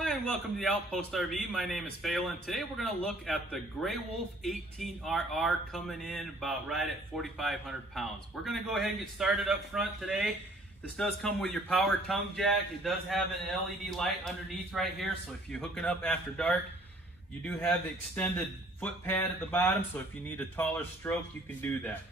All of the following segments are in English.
Hi and welcome to the Outpost RV. My name is Phelan. Today we're going to look at the Gray Wolf 18RR coming in about right at 4,500 pounds. We're going to go ahead and get started up front today. This does come with your power tongue jack. It does have an LED light underneath right here, so if you're hooking up after dark, you do have the extended foot pad at the bottom, so if you need a taller stroke, you can do that.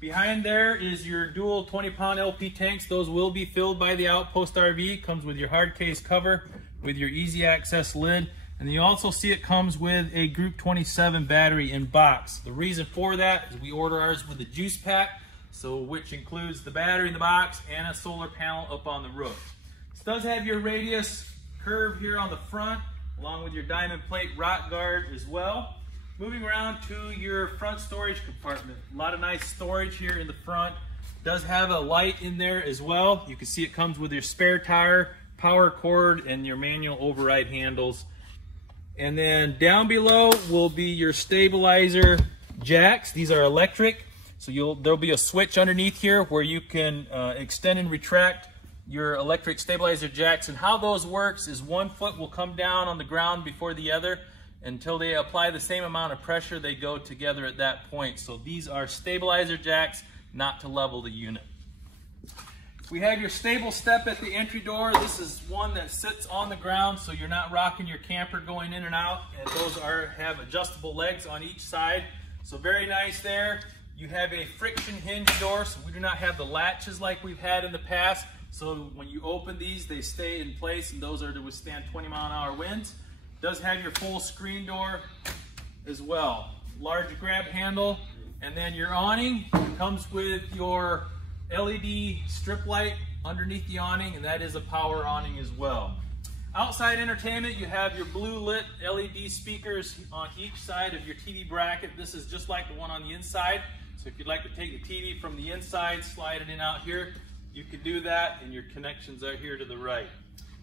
Behind there is your dual 20-pound LP tanks. Those will be filled by the Outpost RV. Comes with your hard case cover with your easy access lid, and you also see it comes with a Group 27 battery in box. The reason for that is we order ours with a juice pack, so which includes the battery in the box and a solar panel up on the roof. This does have your radius curve here on the front, along with your diamond plate rock guard as well. Moving around to your front storage compartment, a lot of nice storage here in the front. Does have a light in there as well. You can see it comes with your spare tire, power cord, and your manual override handles. And then down below will be your stabilizer jacks. These are electric, so there'll be a switch underneath here where you can extend and retract your electric stabilizer jacks. And how those works is one foot will come down on the ground before the other. Until they apply the same amount of pressure, they go together at that point. So these are stabilizer jacks, not to level the unit. We have your stable step at the entry door. This is one that sits on the ground, so you're not rocking your camper going in and out. And those have adjustable legs on each side. So very nice there. You have a friction hinge door, so we do not have the latches like we've had in the past. So when you open these, they stay in place, and those are to withstand 20-mile-an-hour winds. Does have your full screen door as well. Large grab handle, and then your awning comes with your LED strip light underneath the awning, and that is a power awning as well. Outside entertainment, you have your blue lit LED speakers on each side of your TV bracket. This is just like the one on the inside. So if you'd like to take the TV from the inside, slide it in out here, you can do that, and your connections are here to the right.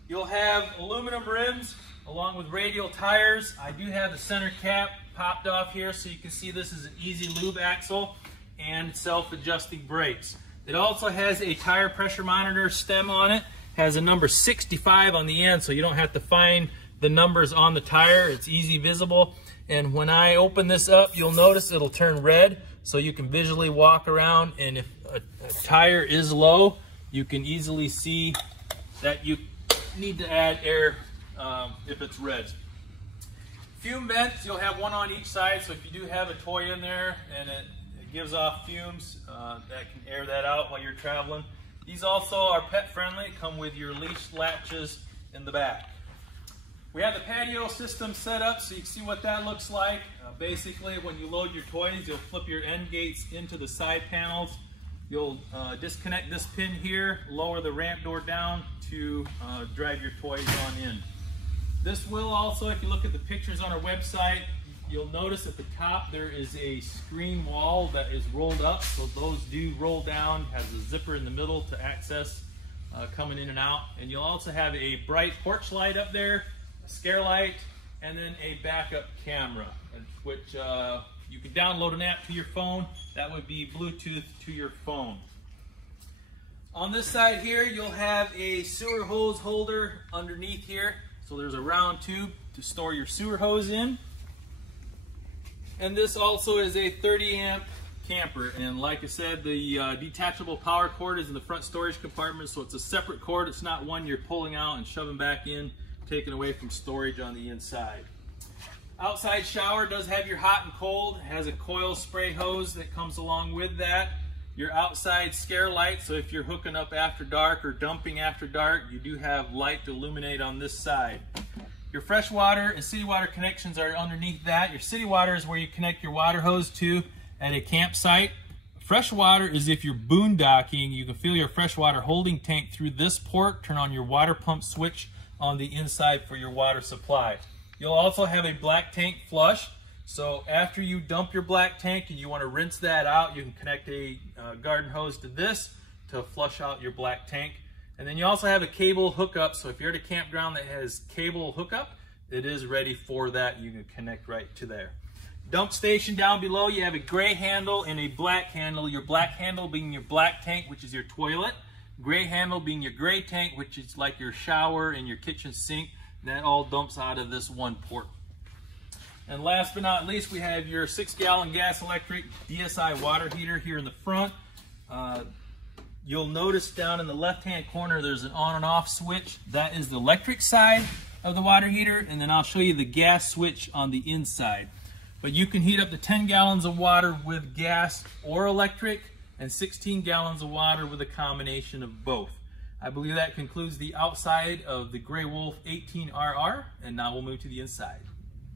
You'll have aluminum rims along with radial tires. I do have the center cap popped off here, so you can see this is an easy lube axle and self-adjusting brakes. It also has a tire pressure monitor stem on it, has a number 65 on the end, so you don't have to find the numbers on the tire. It's easy visible. And when I open this up, you'll notice it'll turn red, so you can visually walk around, and if a tire is low, you can easily see that you need to add air if it's red. Fume vents, you'll have one on each side, so if you do have a toy in there and it gives off fumes, that can air that out while you're traveling. These also are pet friendly, come with your leash latches in the back. We have the patio system set up, so you can see what that looks like. Basically, when you load your toys, you'll flip your end gates into the side panels. You'll disconnect this pin here, lower the ramp door down to drive your toys on in. This will also, if you look at the pictures on our website, you'll notice at the top there is a screen wall that is rolled up, so those do roll down, has a zipper in the middle to access coming in and out. And you'll also have a bright porch light up there, a scare light, and then a backup camera, which you can download an app to your phone. That would be Bluetooth to your phone. On this side here, you'll have a sewer hose holder underneath here. So there's a round tube to store your sewer hose in. And this also is a 30 amp camper. And like I said, the detachable power cord is in the front storage compartment. So it's a separate cord. It's not one you're pulling out and shoving back in, taken away from storage on the inside. Outside shower does have your hot and cold. It has a coil spray hose that comes along with that. Your outside scare light, so if you're hooking up after dark or dumping after dark, you do have light to illuminate on this side. Your fresh water and city water connections are underneath that. Your city water is where you connect your water hose to at a campsite. Fresh water is if you're boondocking, you can fill your fresh water holding tank through this port, turn on your water pump switch on the inside for your water supply. You'll also have a black tank flush. So after you dump your black tank and you want to rinse that out, you can connect a garden hose to this to flush out your black tank. And then you also have a cable hookup. So if you're at a campground that has cable hookup, it is ready for that. You can connect right to there. Dump station down below, you have a gray handle and a black handle. Your black handle being your black tank, which is your toilet. Gray handle being your gray tank, which is like your shower and your kitchen sink. That all dumps out of this one port. And last but not least, we have your 6-gallon gas electric DSI water heater here in the front. You'll notice down in the left-hand corner there's an on and off switch. That is the electric side of the water heater, and then I'll show you the gas switch on the inside. But you can heat up to 10 gallons of water with gas or electric, and 16 gallons of water with a combination of both. I believe that concludes the outside of the Grey Wolf 18RR, and now we'll move to the inside.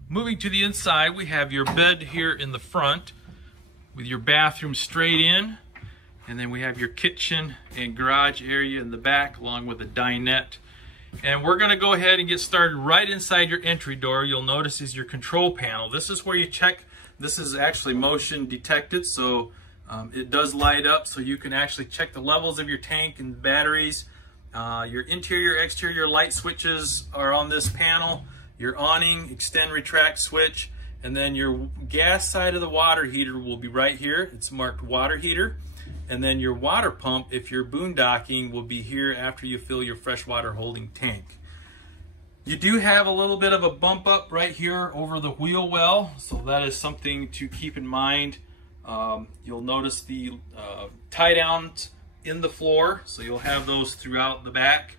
Moving to the inside, we have your bed here in the front with your bathroom straight in, and then we have your kitchen and garage area in the back along with a dinette. And we're going to go ahead and get started right inside your entry door. You'll notice is your control panel. This is where you check. This is actually motion detected, so it does light up, so you can actually check the levels of your tank and batteries. Your interior, exterior light switches are on this panel. Your awning, extend, retract switch, and then your gas side of the water heater will be right here. It's marked water heater. And then your water pump, if you're boondocking, will be here after you fill your freshwater holding tank. You do have a little bit of a bump up right here over the wheel well, so that is something to keep in mind. You'll notice the tie downs in the floor, so you'll have those throughout the back.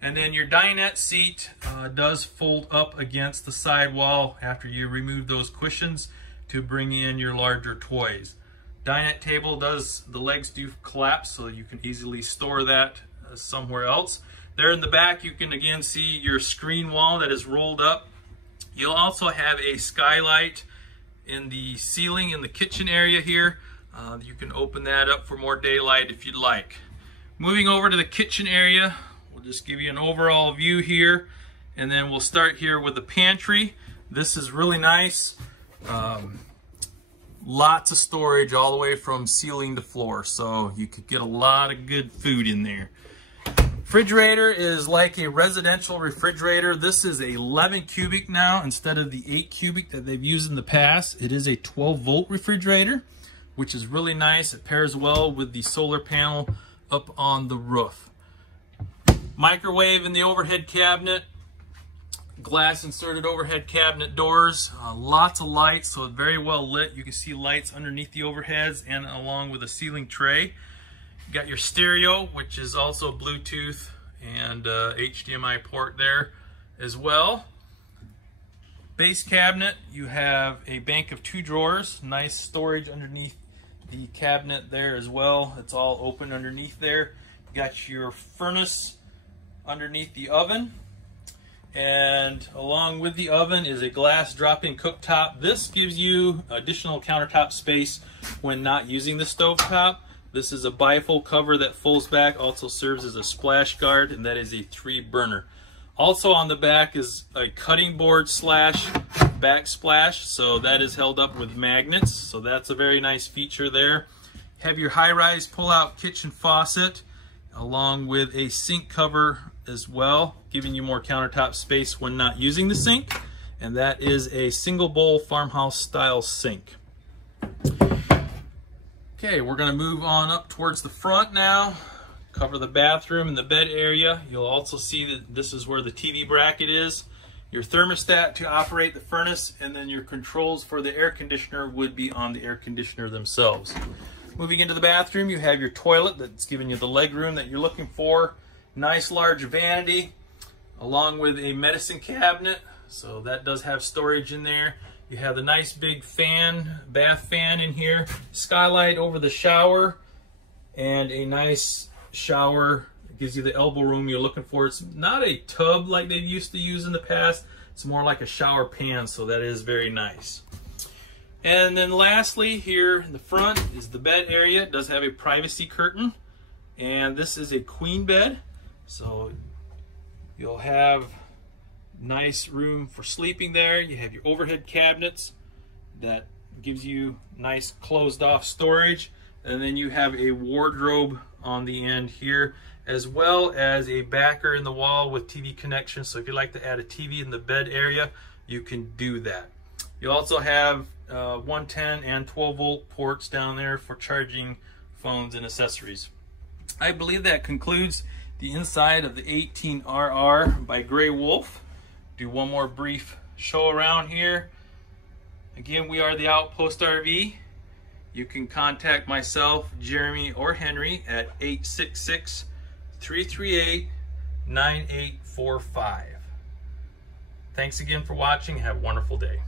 And then your dinette seat does fold up against the side wall after you remove those cushions to bring in your larger toys. Dinette table the legs do collapse, so you can easily store that somewhere else. There in the back you can again see your screen wall that is rolled up. You'll also have a skylight in the ceiling in the kitchen area here. You can open that up for more daylight if you'd like. Moving over to the kitchen area, we'll just give you an overall view here, and then we'll start here with the pantry. This is really nice. Lots of storage all the way from ceiling to floor, so you could get a lot of good food in there. Refrigerator is like a residential refrigerator. This is a 11 cubic now instead of the 8 cubic that they've used in the past. It is a 12-volt refrigerator, which is really nice. It pairs well with the solar panel up on the roof. Microwave in the overhead cabinet. Glass inserted overhead cabinet doors, lots of lights, so very well lit. You can see lights underneath the overheads and along with a ceiling tray. You got your stereo, which is also Bluetooth and HDMI port there as well. Base cabinet, you have a bank of 2 drawers, nice storage underneath the cabinet there as well. It's all open underneath there. You got your furnace underneath the oven. And along with the oven is a glass drop-in cooktop. This gives you additional countertop space when not using the stovetop. This is a bifold cover that folds back, also serves as a splash guard, and that is a 3-burner. Also on the back is a cutting board slash backsplash, so that is held up with magnets, so that's a very nice feature there. Have your high-rise pull-out kitchen faucet along with a sink cover as well, giving you more countertop space when not using the sink, and that is a single bowl farmhouse style sink. Okay, we're going to move on up towards the front now, cover the bathroom and the bed area. You'll also see that this is where the TV bracket is, your thermostat to operate the furnace, and then your controls for the air conditioner would be on the air conditioner themselves. Moving into the bathroom, you have your toilet that's giving you the leg room that you're looking for. Nice large vanity along with a medicine cabinet, so that does have storage in there. You have the nice big fan, bath fan in here, skylight over the shower, and a nice shower. It gives you the elbow room you're looking for. It's not a tub like they used to use in the past. It's more like a shower pan, so that is very nice. And then lastly, here in the front is the bed area. It does have a privacy curtain, and this is a queen bed. So you'll have nice room for sleeping there. You have your overhead cabinets that gives you nice closed off storage, and then you have a wardrobe on the end here, as well as a backer in the wall with TV connection. So if you'd like to add a TV in the bed area, you can do that. You also have 110 and 12 volt ports down there for charging phones and accessories. I believe that concludes the inside of the 18RR by Grey Wolf. Do one more brief show around here. Again, we are the Outpost RV. You can contact myself, Jeremy, or Henry at 866-338-9845. Thanks again for watching. Have a wonderful day.